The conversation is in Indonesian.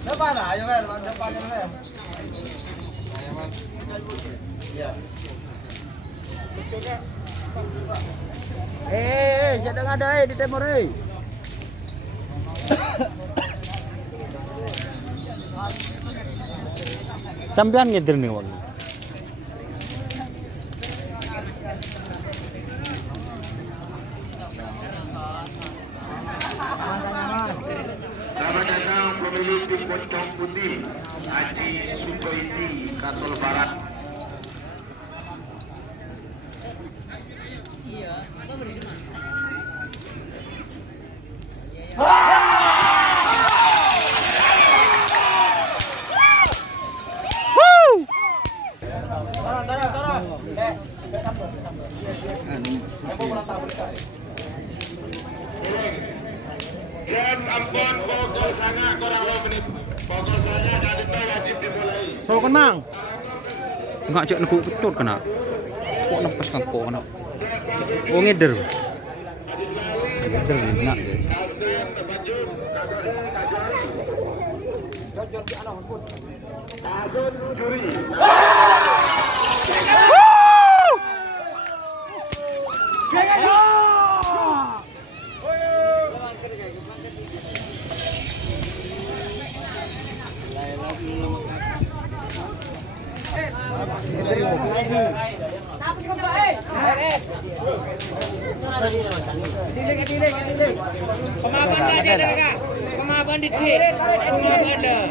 Depan lah, ayo Mer, depan aja Mer. Jangan ada di timur Sampean ngedir nih waktu. Sahabat dagang pemilik tim pocong putih Haji Sutoidi Katol Barat. Jam ampun pokok sangat kurang 2 menit. Pokok sangat dari wajib dimulai. So kan mang. Enggak cek neku ketut kena. Kok nepes kang kok kena. Oh ngeder. Ngeder enak. Azun juri. Pemaban dah dia dah. Pemaban di dik. Pemaban dah.